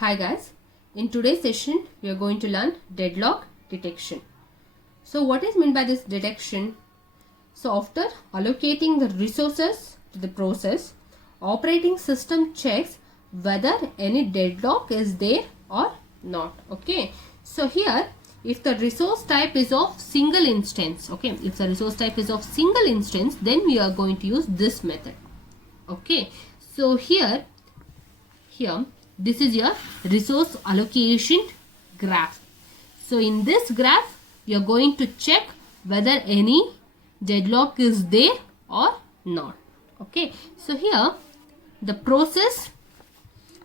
Hi guys, in today's session we are going to learn deadlock detection. So what is meant by this detection? So after allocating the resources to the process, operating system checks whether any deadlock is there or not. Okay, so here if the resource type is of single instance, okay, if the resource type is of single instance, then we are going to use this method. Okay, so here this is your resource allocation graph. So in this graph you are going to check whether any deadlock is there or not. Okay, so here the process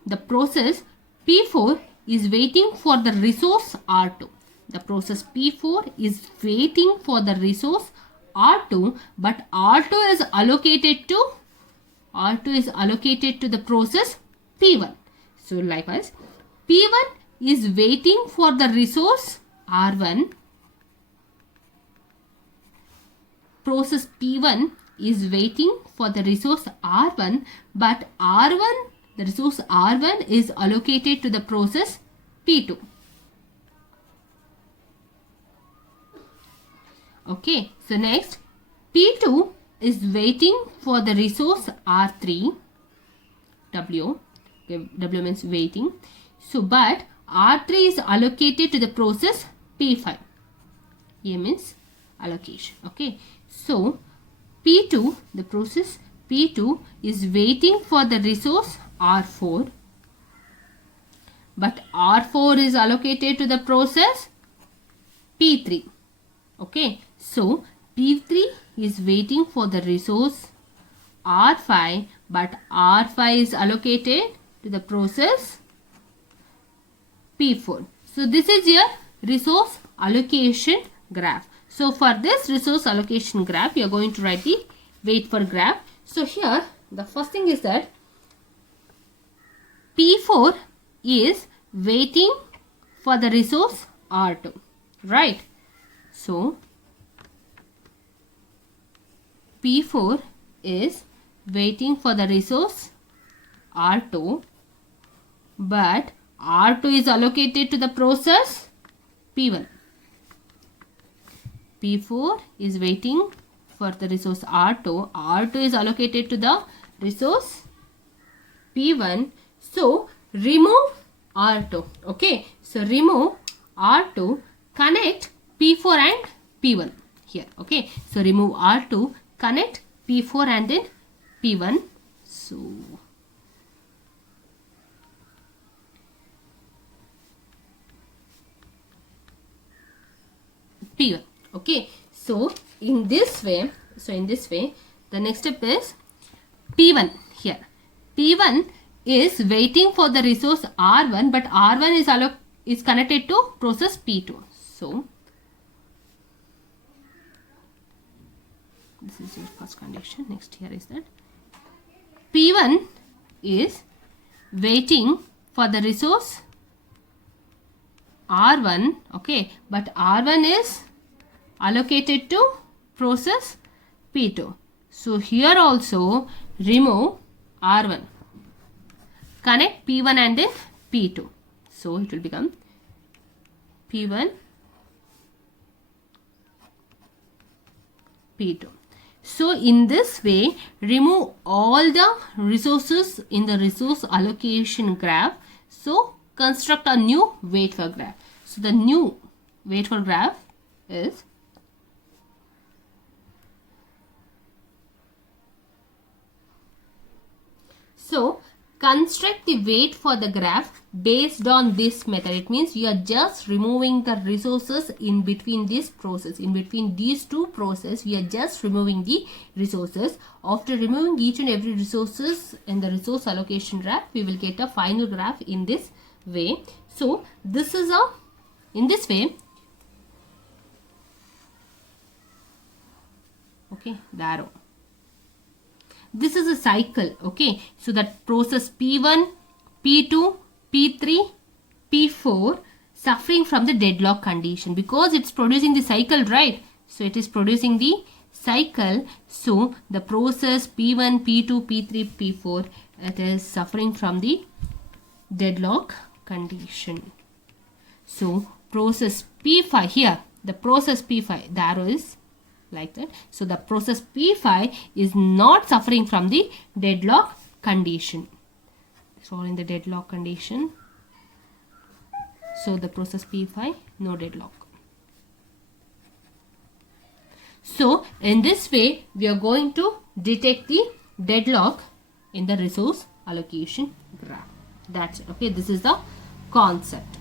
P4 is waiting for the resource R2. The process P4 is waiting for the resource R2, but R2 is allocated to the process P1. So likewise, P1 is waiting for the resource R1. Process P1 is waiting for the resource R1, but the resource R1 is allocated to the process P2. Okay, so next P2 is waiting for the resource R3. W means waiting. So but R3 is allocated to the process P5. A means allocation. Okay, so P2, the process P2 is waiting for the resource R4, but R4 is allocated to the process P3. Okay, so P3 is waiting for the resource R5, but R5 is allocated to the process P4. So this is your resource allocation graph. So for this resource allocation graph, you are going to write the wait for graph. So here the first thing is that P4 is waiting for the resource R2, right? So P4 is waiting for the resource R2, but R2 is allocated to the process P1. P4 is waiting for the resource R2. R2 is allocated to the resource P1. So remove R2. Okay, so remove R2, connect P4 and P1 here. Okay, so remove R2, connect P4 and then P1. So P1. Okay, so in this way the next step is P1 here. P1 is waiting for the resource R1, but R1 is connected to process P2. So this is your first condition. Next here is that P1 is waiting for the resource R1, okay, but R1 is allocated to process P2. So here also remove R1, connect P1 and then P2. So it will become P1, P2. So in this way, remove all the resources in the resource allocation graph. So construct a new wait for graph. So the new wait for graph is construct the wait for the graph based on this method. It means you are just removing the resources in between this process. In between these two processes, we are just removing the resources. After removing each and every resources in the resource allocation graph, we will get a final graph in this way. So this is in this way. Okay, the arrow. This is a cycle. Okay, so that process P1, P2, P3, P4 suffering from the deadlock condition because it's producing the cycle, right? So it is producing the cycle. So the process P1, P2, P3, P4, it is suffering from the deadlock condition. So process P5 here, the process P5, the arrow is like that. So the process P5 is not suffering from the deadlock condition. It's all in the deadlock condition. So the process P5, no deadlock. So in this way, we are going to detect the deadlock in the resource allocation graph. That's it. Okay, this is the concept.